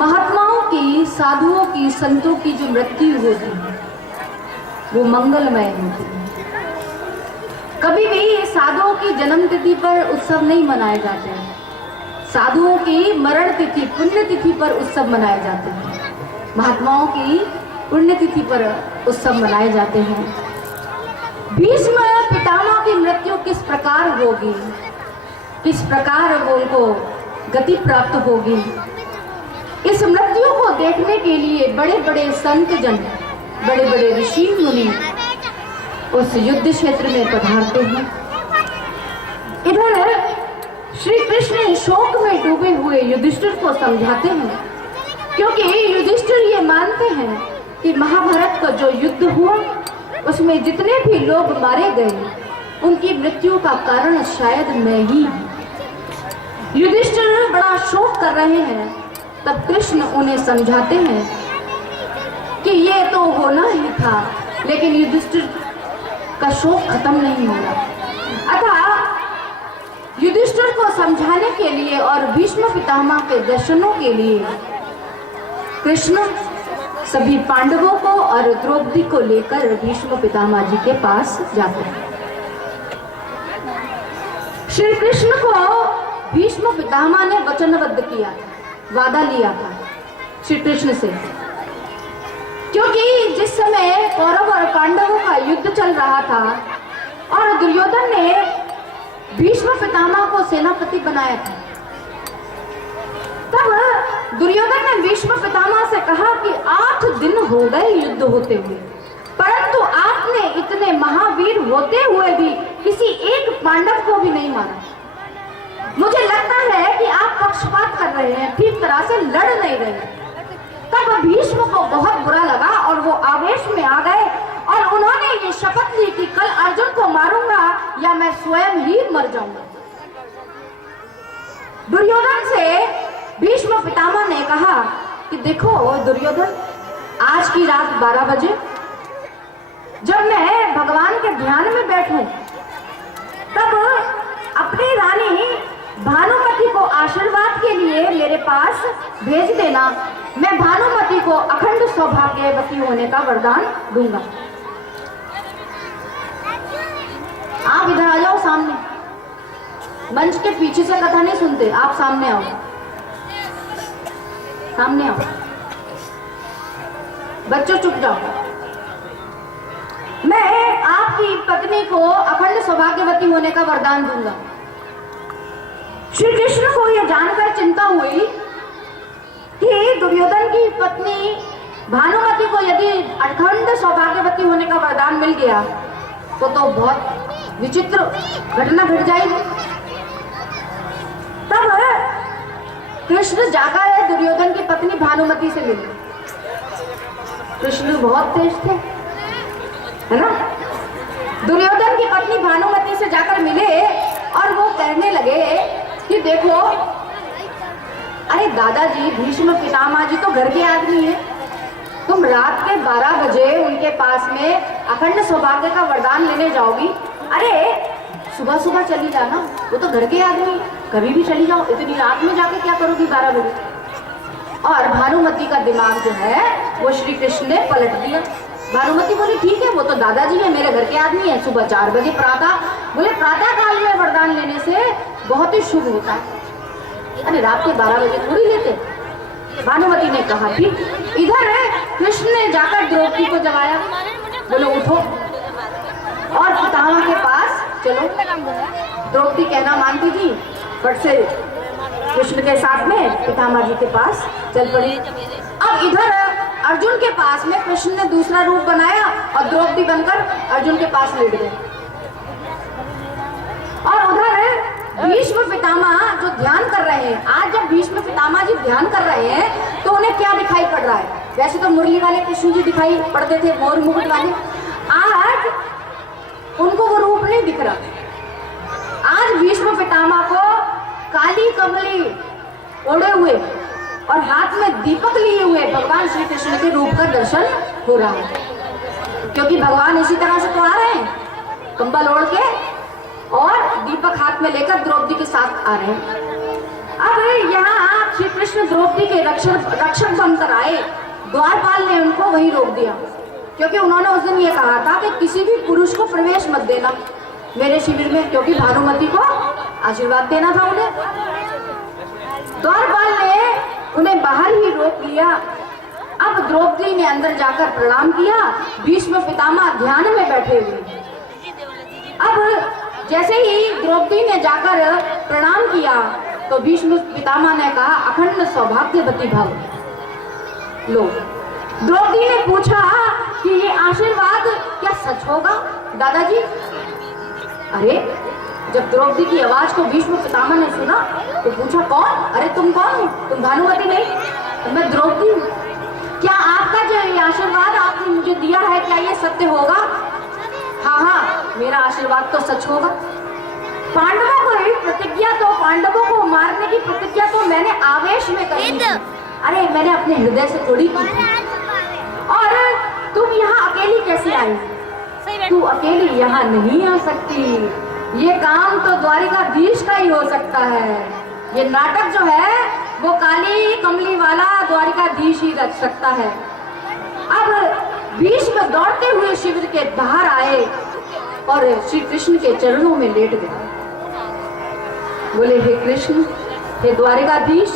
महात्माओं की, साधुओं की, संतों की जो मृत्यु होती है वो मंगलमय होती है। कभी भी साधुओं की जन्म तिथि पर उत्सव नहीं मनाए जाते हैं। साधुओं की मरण तिथि, पुण्य तिथि पर उत्सव मनाए जाते हैं। महात्माओं की पुण्य तिथि पर उत्सव मनाए जाते हैं। भीष्म पितामह की मृत्यु किस प्रकार होगी, किस प्रकार वो उनको गति प्राप्त होगी, इस मृत्यु को देखने के लिए बड़े बड़े संत जन, बड़े बड़े ऋषि मुनि उस युद्ध क्षेत्र में पधारते हैं। इधर श्री कृष्ण शोक में डूबे हुए युधिष्ठिर को समझाते हैं, क्योंकि युधिष्ठिर ये मानते हैं कि महाभारत का जो युद्ध हुआ उसमें जितने भी लोग मारे गए उनकी मृत्यु का कारण शायद मैं ही। युधिष्ठिर बड़ा शोक कर रहे हैं, तब कृष्ण उन्हें समझाते हैं कि ये तो होना ही था, लेकिन युधिष्ठिर का शोक खत्म नहीं होगा। अतः युधिष्ठिर को समझाने के लिए और भीष्म पितामह के दर्शनों के लिए कृष्ण सभी पांडवों को और द्रौपदी को लेकर भीष्म पितामह जी के पास जाते हैं। श्री कृष्ण को भीष्म पितामह ने वचनबद्ध किया, वादा लिया था श्री कृष्ण से, क्योंकि जिस समय कौरव और पांडवों का युद्ध चल रहा था और दुर्योधन ने भीष्म पितामह को सेनापति बनाया था, तब दुर्योधन ने भीष्म पितामह से कहा कि 8 दिन हो गए युद्ध होते हुए, परंतु आपने इतने महावीर होते हुए भी किसी एक पांडव को भी नहीं मारा। मुझे लगता है कि आप पक्षपात कर रहे हैं, ठीक तरह से लड़ नहीं रहे। तब भीष्म को बहुत बुरा लगा और वो आवेश में आ गए और उन्होंने ये शपथ ली कि कल अर्जुन को मारूंगा या मैं स्वयं ही मर जाऊंगा। दुर्योधन से भीष्म पितामह ने कहा कि देखो दुर्योधन, आज की रात 12 बजे जब मैं भगवान के ध्यान में बैठूं, तब अपनी रानी भानुमति को आशीर्वाद के लिए मेरे पास भेज देना। मैं भानुमति को अखंड सौभाग्यवती होने का वरदान दूंगा। आप इधर आ जाओ सामने, मंच के पीछे से कथा नहीं सुनते, आप सामने आओ, सामने आओ। बच्चों चुप जाओ। मैं आपकी पत्नी को अखंड सौभाग्यवती होने का वरदान दूंगा। श्री कृष्ण को यह जानकर चिंता हुई कि दुर्योधन की पत्नी भानुमति को यदि अखंड सौभाग्यवती होने का वरदान मिल गया तो बहुत विचित्र घटना घट जाएगी। तब कृष्ण जाकर दुर्योधन की पत्नी भानुमति से मिले। कृष्ण बहुत तेज थे, है ना। दुर्योधन की पत्नी भानुमति से जाकर मिले और वो कहने लगे कि देखो, अरे दादाजी भीष्म पितामह जी तो घर के आदमी हैं, तुम रात के 12 बजे उनके पास में अखंड सौभाग्य का वरदान लेने जाओगी। अरे सुबह सुबह चली जाना, वो तो घर के आदमी, कभी भी चली जाओ, इतनी रात में जाके क्या करोगी 12 बजे। और भानुमति का दिमाग जो है वो श्री कृष्ण ने पलट दिया। भानुमति बोली ठीक है, वो तो दादाजी है, मेरे घर के आदमी है, सुबह 4 बजे प्रातः, बोले प्रातः काल में वरदान लेने से बहुत ही शुभ होता है। अरे रात के 12 बजे थोड़ी लेते। भानुमति ने कहा ठीक। इधर कृष्ण ने जाकर द्रौपदी को जगाया, बोलो उठो और पितामह के पास चलो। द्रौपदी कहना मानती थी, बट से कृष्ण के साथ में पितामह जी के पास चल पड़ी। अब इधर अर्जुन के पास में कृष्ण ने दूसरा रूप बनाया और द्रौपदी बनकर अर्जुन के पास लेट गए। और उधर भीष्म पितामह जो ध्यान कर रहे हैं, आज जब भीष्म पितामह जी ध्यान कर रहे हैं तो उन्हें क्या दिखाई पड़ रहा है? वैसे तो मुरली वाले कृष्ण जी दिखाई पड़ते थे, मोर मुकुट वाले, आज उनको वो रूप नहीं दिख रहा। आज भीष्म पितामह को काली कमली ओढ़े हुए और हाथ में दीपक लिए हुए भगवान श्री कृष्ण के रूप का दर्शन हो रहा है, क्योंकि भगवान इसी तरह से तो आ रहे हैं, कंबल ओढ़ के और दीपक हाथ में लेकर द्रौपदी के साथ आ रहे हैं। अब यहाँ श्री कृष्ण द्रौपदी के रक्षक बनकर आए। द्वारपाल ने उनको वहीं रोक दिया, क्योंकि उन्होंने उस दिन ये कहा था कि किसी भी पुरुष को प्रवेश मत देना मेरे शिविर में, क्योंकि भानुमति को आशीर्वाद देना था उन्हें। द्वारपाल ने उन्हें बाहर ही रोक लिया। अब द्रौपदी ने अंदर जाकर प्रणाम किया। भीष्म पितामह ध्यान में बैठे हुए। अब जैसे ही द्रौपदी ने जाकर प्रणाम किया तो भीष्म पितामह ने कहा, अखंड सौभाग्यवती भव। लो, द्रौपदी ने पूछा कि ये आशीर्वाद क्या सच होगा दादाजी? अरे, जब द्रौपदी की आवाज को भीष्म पितामह ने सुना तो पूछा, कौन? अरे तुम कौन हो? तुम भानुमति नहीं? तो मैं द्रौपदी हूँ। क्या आपका जो ये आशीर्वाद आपने मुझे दिया है, क्या ये सत्य होगा? हाँ हाँ, मेरा आशीर्वाद तो सच होगा। पांडवों को एक प्रतिज्ञा, तो पांडवों को मारने की प्रतिज्ञा तो मैंने आवेश में करी थी। अरे मैंने अपने हृदय से थोड़ी की थी। और तुम यहाँ अकेली कैसे आई? तू अकेली यहाँ नहीं आ सकती। ये काम तो द्वारिकाधीश का ही हो सकता है। ये नाटक जो है वो काली कमली वाला द्वारिकाधीश ही रच सकता है। अब भीष्म दौड़ते हुए शिविर के बाहर आए और श्री कृष्ण के चरणों में लेट गए। बोले, हे कृष्ण, हे द्वारिकाधीश,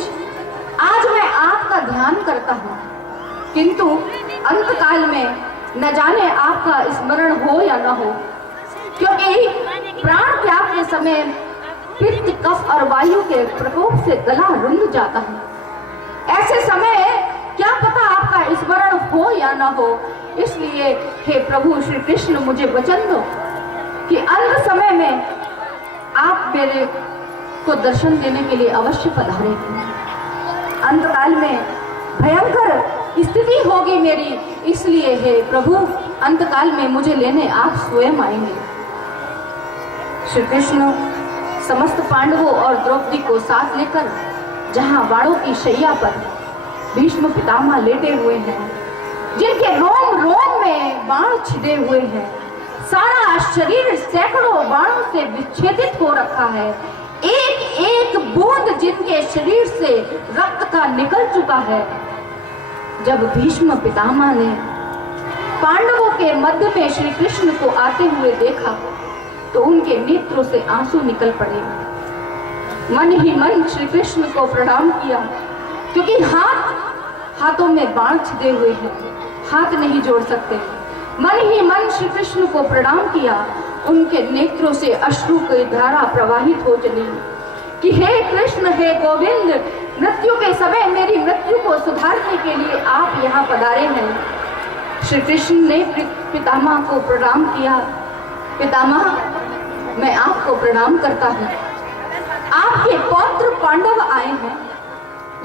आज मैं आपका ध्यान करता हूँ, किंतु अंतकाल में न जाने आपका स्मरण हो या न हो, क्योंकि प्राण त्याग के समय पित्त, कफ और वायु के प्रकोप से गला रुंध जाता है। ऐसे समय क्या पता आपका स्मरण हो या न हो, इसलिए हे प्रभु श्री कृष्ण, मुझे वचन दो कि अंत समय में आप मेरे को दर्शन देने के लिए अवश्य पधारेंगे। अंतकाल में भयंकर स्थिति होगी मेरी, इसलिए हे प्रभु, अंतकाल में मुझे लेने आप स्वयं आएंगे। श्री कृष्ण समस्त पांडवों और द्रौपदी को साथ लेकर जहां बाणों की शैया पर भीष्म पितामह लेटे हुए हैं, जिनके रोम रोम में बाण छिदे हुए हैं, सारा शरीर सैकड़ों बाणों से विच्छेदित हो रखा है, एक एक बूंद जिनके शरीर से रक्त का निकल चुका है। जब भीष्म पितामह ने पांडवों के मध्य में श्री कृष्ण को आते हुए देखा तो उनके नेत्रों से आंसू निकल पड़े। मन ही मन श्री कृष्ण को प्रणाम किया, क्योंकि हाथों में बाण छिदे हुए हैं, हाथ नहीं जोड़ सकते। मन ही मन श्री कृष्ण को प्रणाम किया। उनके नेत्रों से अश्रु की धारा प्रवाहित हो चली कि हे कृष्ण, हे गोविंद, मृत्यु के समय मेरी मृत्यु को सुधारने के लिए आप यहाँ पधारे हैं। श्री कृष्ण ने पितामह को प्रणाम किया। पितामह, मैं आपको प्रणाम करता हूँ। आपके पौत्र पांडव आए हैं,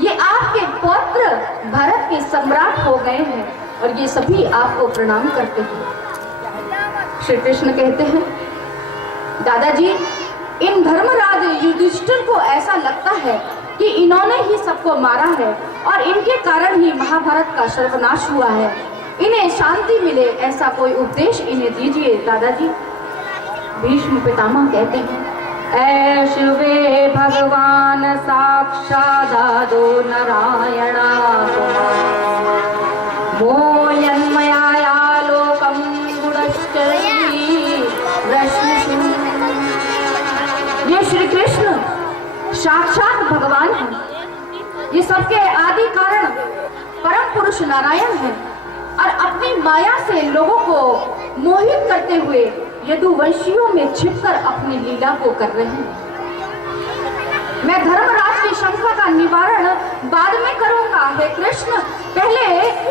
ये आपके पौत्र भरत के सम्राट हो गए हैं और ये सभी आपको प्रणाम करते हैं। श्री कृष्ण कहते हैं, दादाजी, इन धर्मराज युधिष्ठिर को ऐसा लगता है कि इन्होंने ही सबको मारा है और इनके कारण ही महाभारत का सर्वनाश हुआ है। इन्हें शांति मिले ऐसा कोई उपदेश इन्हें दीजिए दादाजी। भीष्म पितामह कहते हैं, ऐश वे भगवान साक्षादादो नारायणा मोयन्मया लोकं गुणश्चरति रश्मिषु। ये श्री कृष्ण साक्षात भगवान हैं। ये सबके आदि कारण परम पुरुष नारायण हैं और अपनी माया से लोगों को मोहित करते हुए यदुवंशियों में छिपकर अपनी लीला को कर रहे हैं। मैं धर्मराज की शंका का निवारण बाद में करूंगा। हे कृष्ण, पहले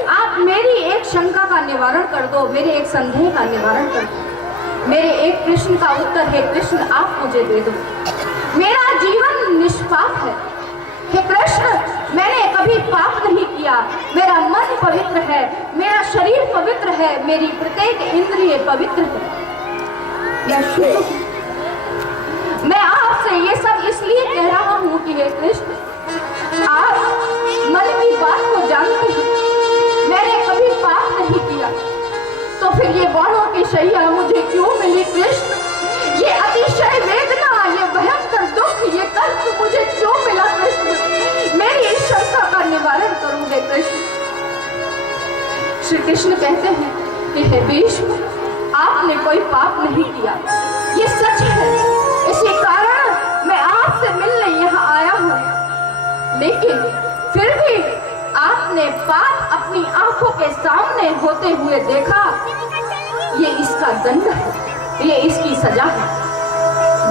आप मेरी एक शंका का निवारण कर दो, मेरे एक संदेह का निवारण कर दो। मेरे एक प्रश्न का उत्तर हे कृष्ण आप मुझे दे दो। मेरा जीवन निष्पाप है। हे कृष्ण, मैंने कभी पाप नहीं किया। मेरा मन पवित्र है, मेरा शरीर पवित्र है, मेरी प्रत्येक इंद्रिय पवित्र है। मैं आपसे ये सब इसलिए कह रहा हूँ कि हे कृष्ण, आप मन की बात को जानते हैं। मैंने कभी पाप नहीं किया, तो फिर ये बाणों की शैया मुझे क्यों मिली कृष्ण? ये अतिशय वेदना, ये भयंकर दुख, ये कष्ट मुझे क्यों मिला कृष्ण? श्री कृष्ण कहते हैं कि हे भीष्म, आपने कोई पाप नहीं किया, ये सच है, इसी कारण मैं आपसे मिलने यहाँ आया हूँ। लेकिन फिर भी आपने पाप अपनी आंखों के सामने होते हुए देखा, ये इसका दंड है, ये इसकी सजा है।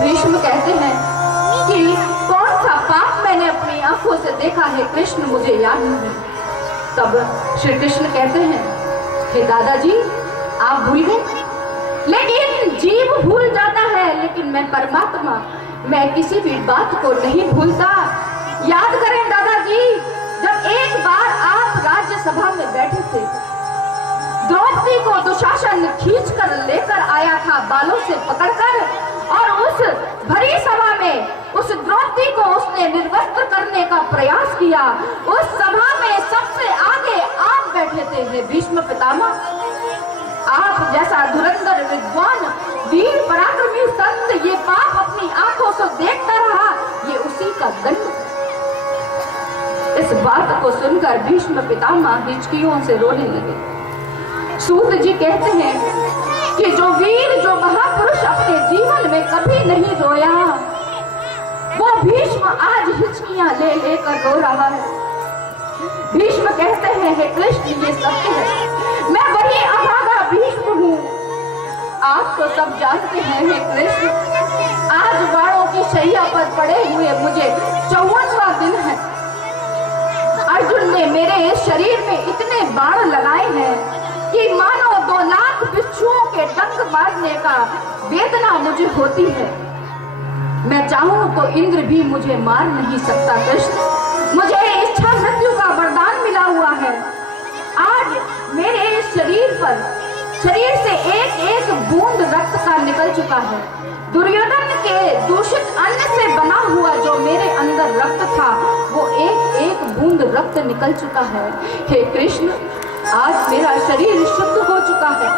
भीष्म कहते हैं कि कौन सा पाप मैंने अपनी आंखों से देखा है कृष्ण, मुझे याद नहीं। तब श्री कृष्ण कहते हैं, हे दादाजी, आप भूल गए? लेकिन जीव भूल जाता है, लेकिन मैं परमात्मा, मैं किसी भी बात को नहीं भूलता। याद करें दादाजी, जब एक बार आप राज्यसभा में बैठे थे, द्रौपदी को दुशासन खींच कर लेकर आया था बालों से पकड़कर, और उस भरी सभा में उस द्रौपदी को उसने निर्वस्त्र करने का प्रयास किया। उस सभा में सबसे आगे आप बैठे थे, हे भीष्म पितामह। आप जैसा धुरंधर विद्वान वीर पराक्रमी संत ये पाप अपनी आंखों से देखता रहा, ये उसी का दंड। इस बात को सुनकर भीष्म पितामह हिचकियों से रोने लगे। सूत जी कहते हैं कि जो वीर, जो महापुरुष अपने जीवन में कभी नहीं रोया, वो भीष्म आज हिचकियां ले लेकर रो रहा है। भीष्म कहते हैं, हे कृष्ण, ये सत्य है, मैं वही अभागा भीष्म हूँ। आप तो सब जानते हैं हे कृष्ण, आज बाणों की शैया पर पड़े हुए मुझे 54वां दिन है। अर्जुन ने मेरे शरीर में इतने बाण लगाए हैं कि मानो 2 लाख बिच्छुओं के डंक मारने का वेदना मुझे होती है। मैं चाहूं तो इंद्र भी मुझे मार नहीं सकता कृष्ण, मुझे इच्छा मृत्यु का वरदान मिला हुआ है। आज मेरे शरीर से एक एक बूंद रक्त का निकल चुका है। दुर्योधन के दूषित अन्न से बना हुआ जो मेरे अंदर रक्त था, वो एक एक बूंद रक्त निकल चुका है। हे कृष्ण, आज मेरा शरीर शुद्ध हो चुका है,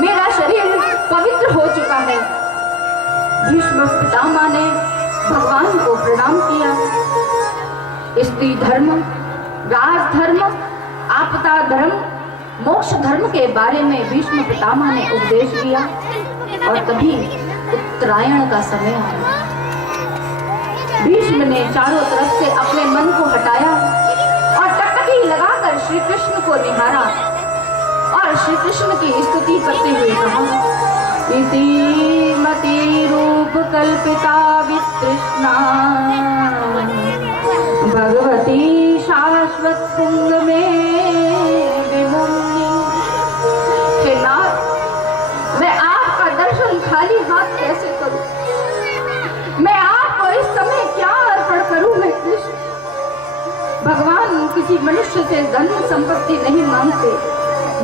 मेरा शरीर पवित्र हो चुका है। भीष्म पितामह ने भगवान को प्रणाम किया। स्त्री धर्म, राज धर्म, आपदा धर्म, मोक्ष धर्म के बारे में भीष्म पितामह ने उपदेश दिया। और तभी उत्तरायण का समय आया। भीष्म ने चारों तरफ से अपने मन को हटाया और टकटकी लगाकर श्री कृष्ण को निहारा और श्री कृष्ण की स्तुति करते हुए कहा, इति मति रूप कल्पिता वितृष्णा भगवती शाश्वत कुंग में विमुक्ति। हे नाथ, मैं आपका दर्शन खाली हाथ कैसे करूं? मैं आपको इस समय क्या अर्पण करूं? मैं कृष्ण, भगवान किसी मनुष्य से धन संपत्ति नहीं मांगते,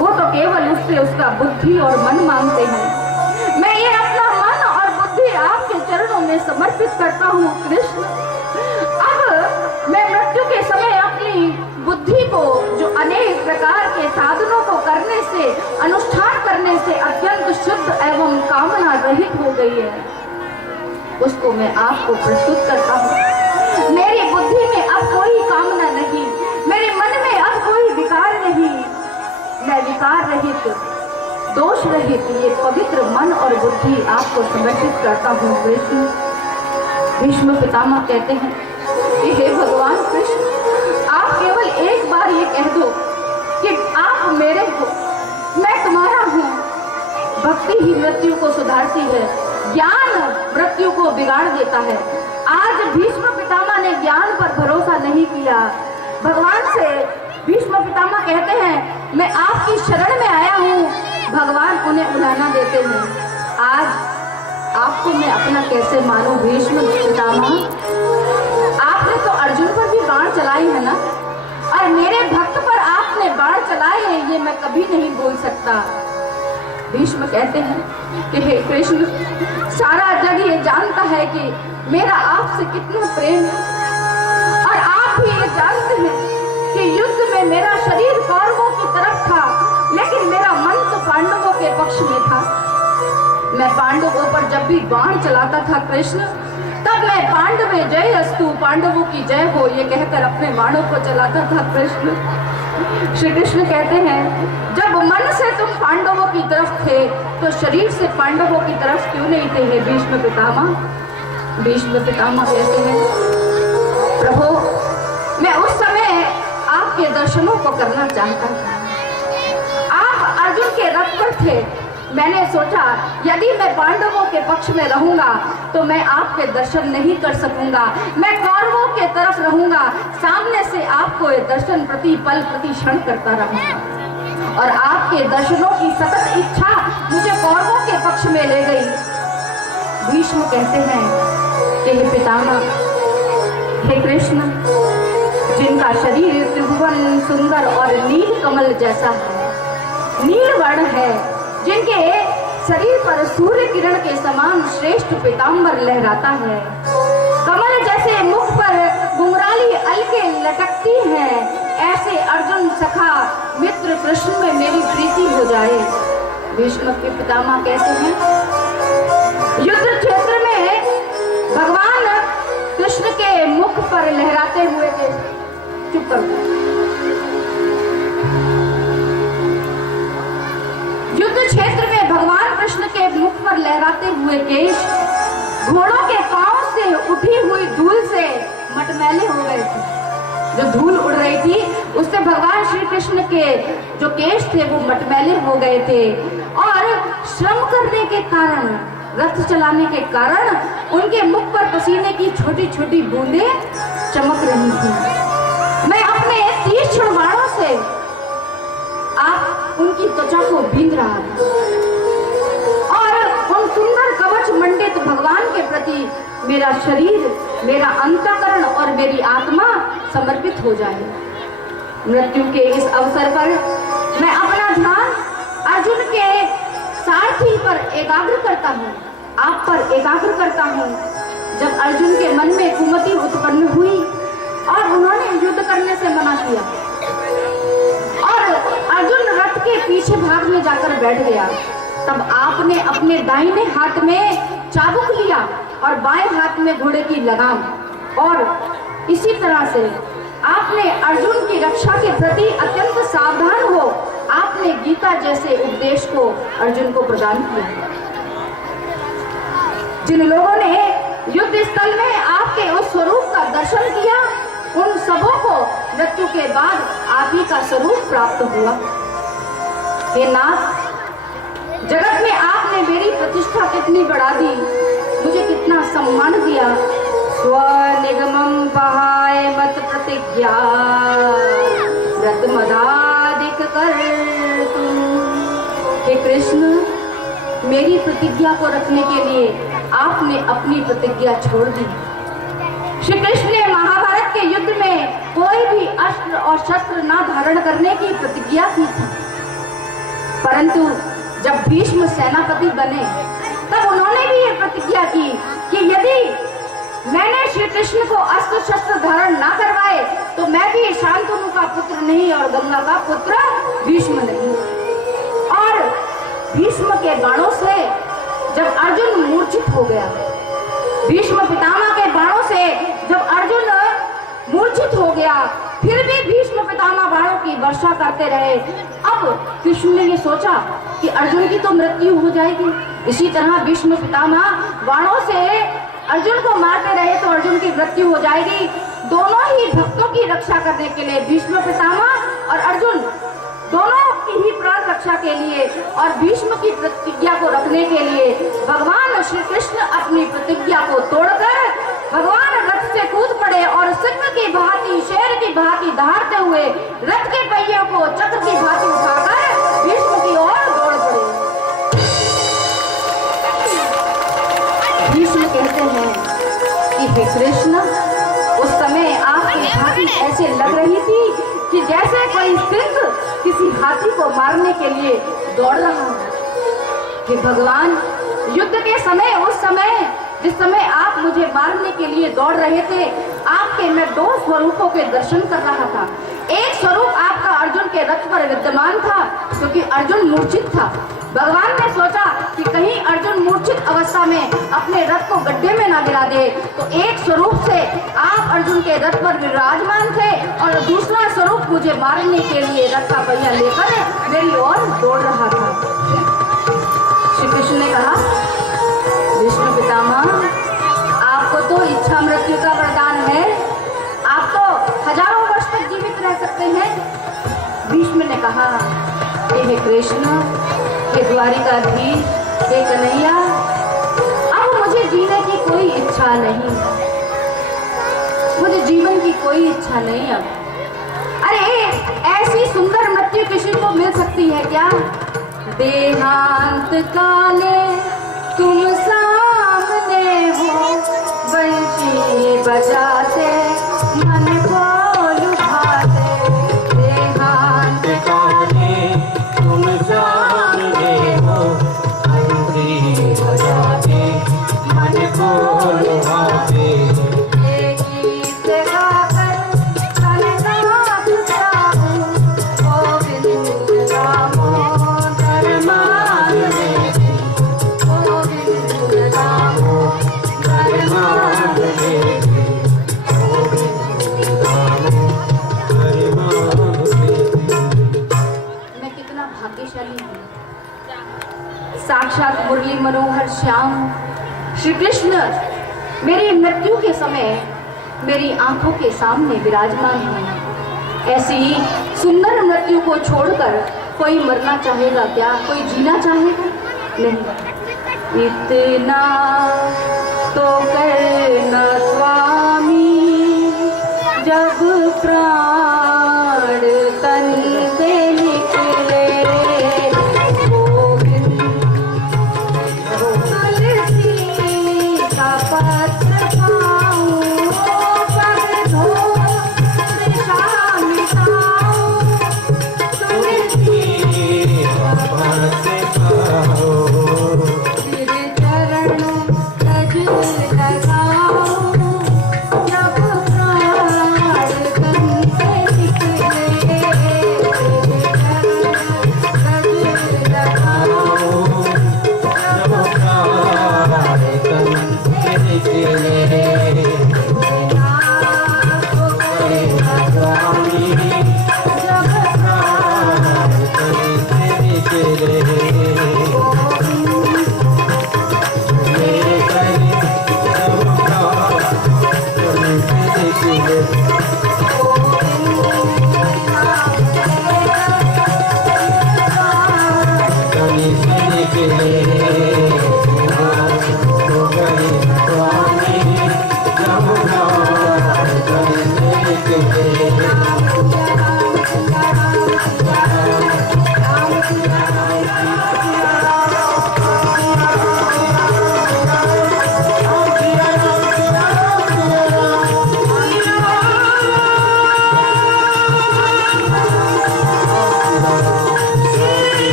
वो तो केवल उससे उसका बुद्धि और मन मांगते हैं। मैं ये अपना मन और बुद्धि आपके चरणों में समर्पित करता हूँ कृष्ण। अब मैं मृत्यु के समय अपनी बुद्धि को, जो अनेक प्रकार के साधनों को करने से, अनुष्ठान करने से अत्यंत शुद्ध एवं कामना रहित हो गई है, उसको मैं आपको प्रस्तुत करता हूँ। मेरी बुद्धि में अब कोई कामना नहीं, मेरे मन में अब कोई विकार नहीं। मैं विकार रहित, दोष रहित ये पवित्र मन और बुद्धि आपको समर्पित करता हूँ कृष्ण। भीष्म पितामह कहते हैं कि हे भगवान कृष्ण, आप केवल एक बार ये कह दो कि आप मेरे हो, मैं तुम्हारा हूँ। भक्ति ही मृत्यु को सुधारती है, ज्ञान मृत्यु को बिगाड़ देता है। आज भीष्म पितामह ने ज्ञान पर भरोसा नहीं किया। भगवान से भीष्म पितामह कहते हैं, मैं आपकी शरण में आया हूँ। भगवान उन्हें उलाहना देते हैं। आज आपको मैं अपना कैसे मानूं भीष्म पितामह? आपने तो अर्जुन पर भी बाण चलाई है ना, और मेरे भक्त पर आपने बाण चलाए हैं, ये मैं कभी नहीं बोल सकता। भीष्म कहते हैं कि हे कृष्ण, सारा जग ये जानता है कि मेरा आपसे कितना प्रेम है, और आप भी ये जानते हैं कि युद्ध में मेरा शरीर कौरवों की तरफ था, लेकिन मेरा मन तो पांडवों के पक्ष में था। मैं पांडवों पर जब भी बाण चलाता था कृष्ण, तब मैं पांडवे जय अस्तु, पांडवों की जय हो, ये कहकर अपने बाणों को चलाता था कृष्ण। श्री कृष्ण कहते हैं, जब मन से तुम पांडवों की तरफ थे तो शरीर से पांडवों की तरफ क्यों नहीं थे? हे भीष्म पितामह। भीष्म पितामह कहते हैं, प्रभु मैं उस समय आपके दर्शनों को करना चाहता था। आप अर्जुन के रथ पर थे। मैंने सोचा यदि मैं पांडवों के पक्ष में रहूंगा तो मैं आपके दर्शन नहीं कर सकूंगा, मैं कौरवों के तरफ रहूंगा, सामने से आपको ये दर्शन प्रति पल प्रति क्षण करता रहूंगा। और आपके दर्शनों की सतत इच्छा मुझे कौरवों के पक्ष में ले गई। भीष्म कहते हैं कि हे पितामह, हे कृष्ण, जिनका शरीर त्रिभुवन सुंदर और नील कमल जैसा है, नील वर्ण है, जिनके शरीर पर सूर्य किरण के समान श्रेष्ठ पीतांबर लहराता है, कमल जैसे मुख पर घुंघराली अलकें लटकती हैं, ऐसे अर्जुन सखा मित्र कृष्ण में मेरी प्रीति हो जाए। भीष्म के पितामह कहते हैं, युद्ध क्षेत्र में भगवान कृष्ण के मुख पर लहराते हुए के चुप कर युद्ध क्षेत्र में भगवान कृष्ण के मुख पर लहराते हुए केश घोड़ों के पांव से उठी हुई धूल से मटमैले हो गए थे। जो धूल उड़ रही थी उससे भगवान श्री कृष्ण के जो केश थे वो मटमैले हो गए थे और श्रम करने के कारण, रथ चलाने के कारण उनके मुख पर पसीने की छोटी छोटी बूंदें चमक रही थी। मैं अपने तीक्ष्ण बाणों से आप उनकी त्वचा को बींध रहा था और उन सुंदर कवच मंडित भगवान के प्रति मेरा शरीर, मेरा अंतःकरण और मेरी आत्मा समर्पित हो जाए। मृत्यु के इस अवसर पर मैं अपना ध्यान अर्जुन के सारथी पर एकाग्र करता हूँ, आप पर एकाग्र करता हूँ। जब अर्जुन के मन में कुमति उत्पन्न हुई और उन्होंने युद्ध करने से मना किया और अर्जुन रथ के पीछे भाग में जाकर बैठ गया, तब आपने अपने दाहिने हाथ में चाबुक लिया और बाएं हाथ में घोड़े की लगाम, और इसी तरह से आपने अर्जुन की रक्षा के प्रति अत्यंत सावधान हो आपने गीता जैसे उपदेश को अर्जुन को प्रदान किया। जिन लोगों ने युद्ध स्थल में आपके उस स्वरूप का दर्शन किया उन सबों को मृत्यु के बाद आप ही का स्वरूप प्राप्त हुआ। हे नाथ, जगत में आपने मेरी प्रतिष्ठा कितनी बढ़ा दी, मुझे कितना सम्मान दिया। स्वनिगमं पहाय मत प्रतिज्ञा व्रत मदादिक कर तुम। हे कृष्ण, मेरी प्रतिज्ञा को रखने के लिए आपने अपनी प्रतिज्ञा छोड़ दी। श्री कृष्ण ने महाभारत के युद्ध में कोई भी अस्त्र और शस्त्र न धारण करने की प्रतिज्ञा की थी, परंतु जब भीष्म सेनापति बने तब उन्होंने भी ये प्रतिज्ञा की कि यदि मैंने श्री कृष्ण को अस्त्र शस्त्र धारण न करवाए तो मैं भी शांतनु का पुत्र नहीं और गंगा का पुत्र भीष्म नहीं। और भीष्म के बाणों से जब अर्जुन मूर्छित हो गया, भीष्म पितामह के बाणों से जब अर्जुन मूर्छित हो गया, फिर भी भीष्म पितामह बाणों की वर्षा करते रहे। अब कृष्ण ने ये सोचा कि अर्जुन की तो मृत्यु हो जाएगी, इसी तरह भीष्म पितामह बाणों से अर्जुन को मारते रहे तो अर्जुन की मृत्यु हो जाएगी। दोनों ही भक्तों की रक्षा करने के लिए, भीष्म पितामह और अर्जुन दोनों की ही प्राण रक्षा के लिए और भीष्म की प्रतिज्ञा को रखने के लिए भगवान श्री कृष्ण अपनी प्रतिज्ञा को तोड़कर भगवान रथ से कूद पड़े और सिंह की भांति, शेर की भांति दहाड़ते हुए रथ के पहियों को चक्र की भांति उठाकर भीष्म की ओर दौड़ पड़े। भीष्म कहते हैं कि हे कृष्ण, उस समय आपकी छाती ऐसे लग रही थी कि जैसे कोई सिंह किसी हाथी को मारने के लिए दौड़ रहा है। कि भगवान, युद्ध के समय, उस समय जिस समय आप मुझे मारने के लिए दौड़ रहे थे, आपके मैं दो स्वरूपों के दर्शन कर रहा था। एक स्वरूप आपका अर्जुन के रथ पर विद्यमान था क्योंकि अर्जुन मूर्छित था। भगवान ने सोचा कि कहीं अर्जुन मूर्छित अवस्था में अपने रथ को गड्ढे में ना गिरा दे, तो एक स्वरूप से आप अर्जुन के रथ पर विराजमान थे और दूसरा स्वरूप मुझे मारने के लिए रस्सा पहिया लेकर मेरी ओर दौड़ रहा था। श्री कृष्ण ने कहा, विष्णु पितामह, आपको तो इच्छा मृत्यु का वरदान है, आप तो हजारों वर्ष तक जीवित रह सकते हैं। भीष्म ने कहा, हे कृष्ण, हे द्वारिकाधीश, हे कन्हैया, अब मुझे जीने की कोई इच्छा नहीं, मुझे जीवन की कोई इच्छा नहीं अब। अरे ऐसी सुंदर मृत्यु किसी को मिल सकती है क्या? देहांत काले तुम सामने हो, बंशी बजाते मन को लुभाते। देहांत काले तुम सामने हो, बंशी बजाते मन को लुभाते। साक्षात मुरली मनोहर श्याम श्री कृष्ण मेरी मृत्यु के समय मेरी आंखों के सामने विराजमान है। ऐसी सुंदर मृत्यु को छोड़कर कोई मरना चाहेगा क्या? कोई जीना चाहेगा? नहीं। इतना तो करना स्वामी, जब प्राण तन से निकले,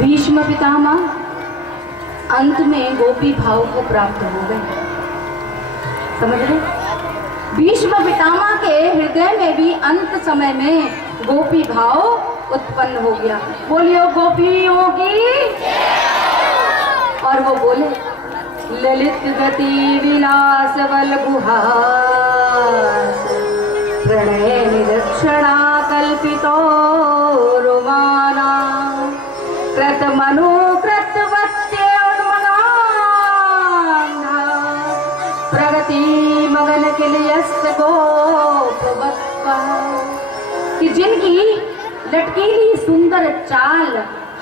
भीष्म पितामह अंत में गोपी भाव को प्राप्त हो गए। समझ रहे? भीष्म पितामह के हृदय में भी अंत समय में गोपी भाव उत्पन्न हो गया। बोलियो गोपियों की। और वो बोले, ललित गति विलास बल गुहास, प्रणय निरक्षणा कल्पितो रोमाना, कृत मनो कृत वत्स्य प्रगति मगन किलयस्त गोपवत्वा। कि जिनकी लटकीली सुंदर चाल,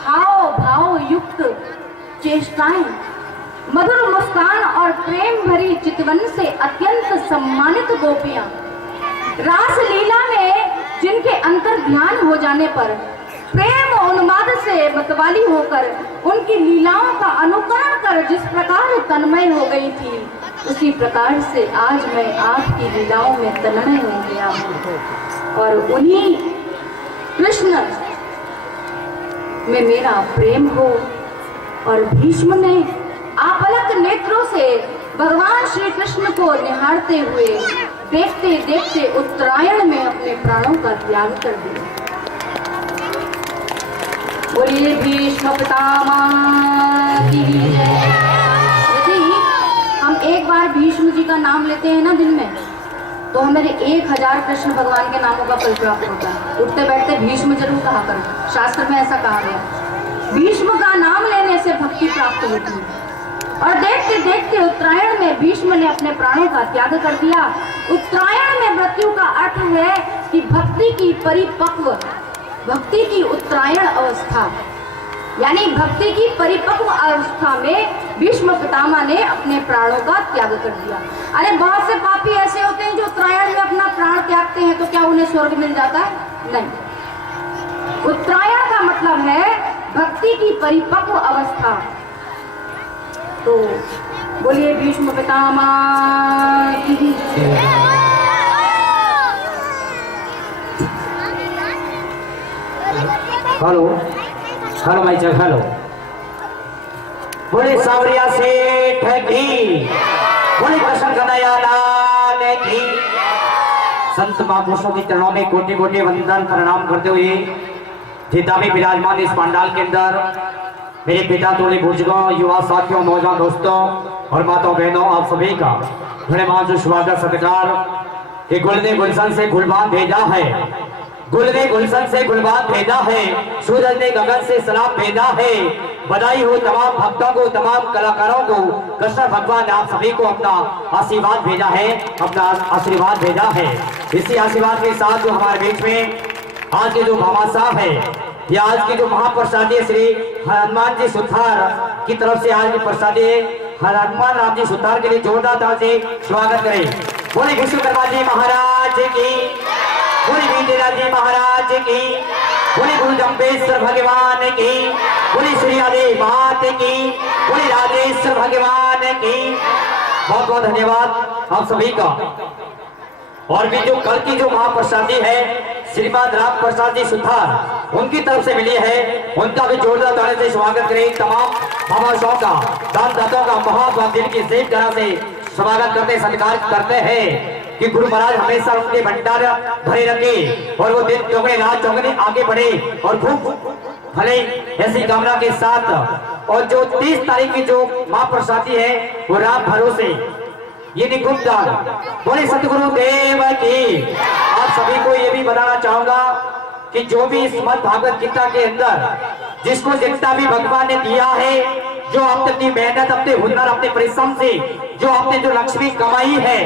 हाव भाव युक्त चेष्टाएं, मधुर मुस्कान और प्रेम भरी चितवन से अत्यंत सम्मानित गोपियां, रास लीला में जिनके अंतर ध्यान हो जाने पर प्रेम उन्माद से मतवाली होकर उनकी लीलाओं का अनुकरण कर जिस तन्मय हो गई थी, उसी प्रकार से आज मैं आपकी लीलाओं में तन्मय हो गया हूँ और उन्हीं कृष्ण में मेरा प्रेम हो। और भीष्म ने आपलक नेत्रों से भगवान श्री कृष्ण को निहारते हुए देखते देखते उत्तरायण में अपने प्राणों का त्याग कर दिया। बोलिए भीष्म पितामह की जय। यदि हम एक बार भीष्म जी का नाम लेते हैं ना दिन में, तो हमारे 1000 कृष्ण भगवान के नामों का फल प्राप्त होता है। उठते बैठते भीष्म जरूर कहा करो, शास्त्र में ऐसा कहा गया, भीष्म का नाम लेने से भक्ति प्राप्त होती है। और देखते देखते उत्तरायण में भीष्म ने अपने प्राणों का त्याग कर दिया। उत्तरायण में मृत्यु का अर्थ है कि भक्ति की परिपक्व, भक्ति की उत्तरायण अवस्था, यानी भक्ति की परिपक्व अवस्था में भीष्म पितामह ने अपने प्राणों का त्याग कर दिया। अरे बहुत से पापी ऐसे होते हैं जो उत्तरायण में अपना प्राण त्यागते हैं, तो क्या उन्हें स्वर्ग मिल जाता है? नहीं। उत्तरायण का मतलब है भक्ति की परिपक्व अवस्था। तो बोलिए भीष्म पितामह की जय। हेलो हेलो भाई चल हेलो। बोले सावरिया सेठ की, बोले कृष्ण कन्हैया लाल की। संत महापुरुषों की चरणों में कोटि कोटि वंदन प्रणाम करते हुए जितना भी विराजमान इस पंडाल के अंदर मेरे पिता तोड़े बुजुर्गों, युवा साथियों, नौजवान दोस्तों और माताओं बहनों, आप सभी का बड़े मान से स्वागत सत्कार। कि गुल ने गुलशन से गुलबान भेजा है, गुल ने गुलशन से गुलबान भेजा है, सूरज ने गगन से सलाम भेजा है। बधाई हो तमाम भक्तों को, तमाम कलाकारों को। कृष्ण भगवान ने आप सभी को अपना आशीर्वाद भेजा है, अपना आशीर्वाद भेजा है। इसी आशीर्वाद के साथ जो हमारे बीच में आज के जो भामा साहब है, या आज की जो महाप्रसादी श्री हनुमान जी सुथार की तरफ से आज की प्रसादी हनुमान राम जी सुथार के लिए जोरदार ताल से स्वागत करें। बोले विश्वकर्मा जी महाराज की, बोले वीरराज जी महाराज की, बोले गुरु जम्बेश्वर भगवान की, बोले श्री आदि मात की, बोले राजेश्वर भगवान की। बहुत बहुत धन्यवाद आप सभी का। और भी जो कल की जो महाप्रसादी है श्रीमान राम प्रसाद जी सुथार, उनकी तरफ से मिली है, उनका भी जोरदार ताली से स्वागत करें। तमाम महाशयों का, दान दाताओं का बहुत दिल की सेठ तरह से स्वागत करते, सत्कार करते हैं कि गुरु महाराज हमेशा उनके भंडार भरे रखे और वो दिन चौगने रात चौगने आगे बढ़े और खूब भले ऐसी कामना के साथ। और जो 30 तारीख की जो महाप्रसादी है वो राम भरोसे ये निकुंभ दान, बोले सतगुरु देव की। आप सभी को ये भी बताना चाहूंगा कि जो भी इस श्रीमद् भागवत गीता के अंदर जिसको जितना भी भगवान ने दिया है, जो आपने अपनी मेहनत, अपने हुनर, अपने परिश्रम से जो आपने जो लक्ष्मी कमाई है,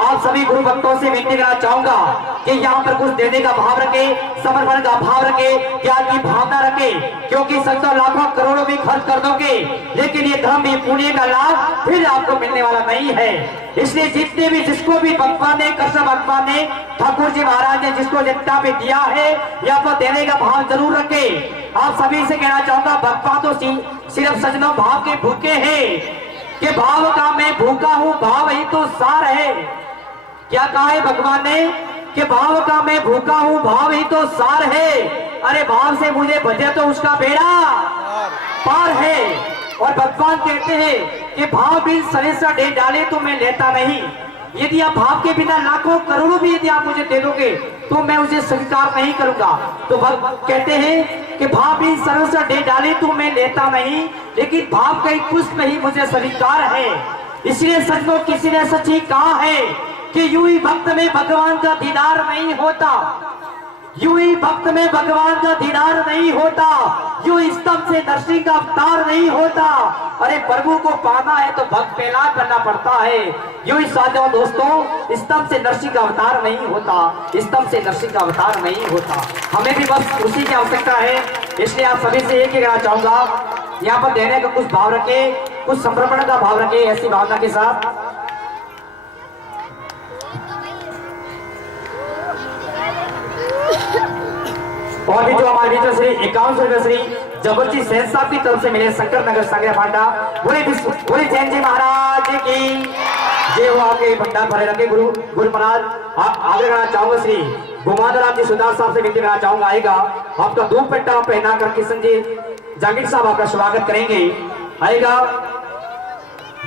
आप सभी गुरु भक्तों से विनती करना चाहूंगा कि यहाँ पर कुछ देने का भाव रखे, समर्पण का भाव रखे, ज्ञान की भावना रखे। क्योंकि सत्तर लाखों करोड़ों भी खर्च कर दोगे, लेकिन ये धर्म, ये पुण्य का लाभ फिर आपको मिलने वाला नहीं है। इसलिए जितने भी, जिसको भी भगवान ने, कृष्ण भगवान ने, ठाकुर जी महाराज ने जिसको जितना भी दिया है, यहाँ पर देने का भाव जरूर रखे। आप सभी से कहना चाहूंगा, भगवान तो सिर्फ सजनों भाव के भूखे हैं कि भाव का मैं भूखा हूँ, भाव ही तो सार है। क्या कहा है भगवान ने कि भाव का मैं भूखा हूँ, भाव ही तो सार है। अरे भाव से मुझे बचे तो उसका बेड़ा पार है। और भगवान कहते हैं कि भाव भी सरेसा दे डाले तो मैं लेता नहीं। यदि आप भाव के बिना लाखों करोड़ों भी यदि आप मुझे दे दोगे तो मैं उसे स्वीकार नहीं करूंगा। तो कहते हैं कि भाव भी सरेसा दे डाले तो मैं लेता नहीं, लेकिन भाव का एक पुष्प ही मुझे स्वीकार है। इसलिए सचमुच किसी ने सच्ची कहा है कि यूं ही भक्त में भगवान का दीदार नहीं होता, यूं ही भक्त में भगवान का दीदार नहीं होता, यूं स्तंभ से नरसिंह का अवतार नहीं होता। अरे प्रभु को पाना है तो भक्त पैलान करना पड़ता है। यूं ही साथियों दोस्तों, स्तंभ से नरसिंह का अवतार नहीं होता, स्तंभ से नरसिंह का अवतार नहीं होता। हमें भी बस उसी की आवश्यकता है। इसलिए आप सभी से एक ही कहना चाहूंगा, यहाँ पर देने का कुछ भाव रखे, कुछ समर्पण का भाव रखे, ऐसी भावना के साथ। और भी जो हमारे बीच श्री 51 रुपये श्री जबरदस्ती सैन साहब की तरफ से मिले शंकर नगर सागरा फाटा। बोले जैन जी महाराज की जय हो। आपके भंडार भरे रखे गुरु महाराज। आप आगे करना चाहूंगा श्री गोमाधवराम जी सुधार साहब से विनती करना चाहूंगा। आएगा आपका दो पट्टा पहना कर किशन जी जागीर साहब आपका स्वागत करेंगे। आएगा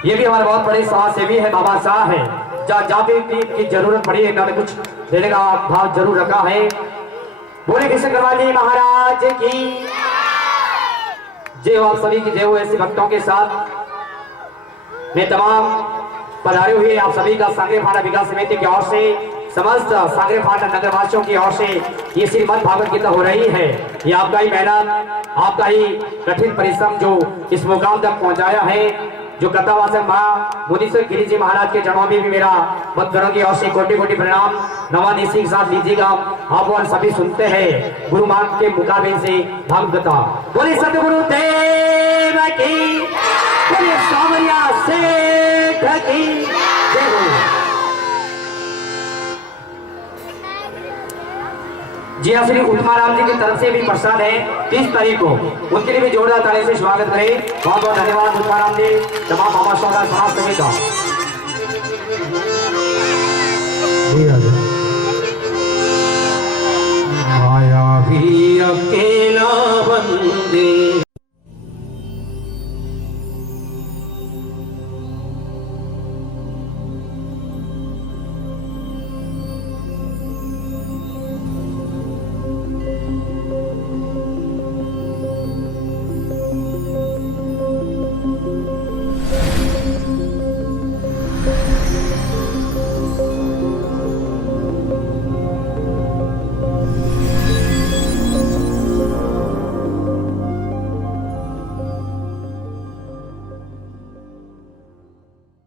ये भी हमारे बहुत बड़े समाज सेवी है, बाबा साहब है। जहाँ भी की जरूरत पड़ी है इन्होंने कुछ देने का भाव जरूर रखा है। बोले कृष्ण जी महाराज की जय हो। आप सभी की जय हो। ऐसे भक्तों के साथ मैं तमाम पधारे हुए आप सभी का सागरे फाटा विकास समिति की ओर से समस्त सागरे फाटा नगर वासियों की ओर से ये श्रीमद् भागवत गीता हो रही है। ये आपका ही मेहनत, आपका ही कठिन परिश्रम जो इस मुकाम तक पहुंचाया है। जो कथावाचक माँ मुनीश्वर गिरी जी महाराज के चरणों में भी मेरा भक्तों की ओर से कोटि कोटि प्रणाम नवादेशी के साथ लीजिएगा। आप और सभी सुनते हैं गुरु मार्ग के मुकाबले से भागवता। बोले सतगुरु देव की, बोले सावरिया सेठ की जय हो। जी हाँ, श्री उत्माराम जी की तरफ से भी प्रसाद है 30 तारीख को, उनके लिए भी जोरदार ताली से स्वागत करें। बहुत बहुत धन्यवाद उत्माराम जी, तमाम बाबा सौदा समाज सभी का। आया भी अकेला बंदे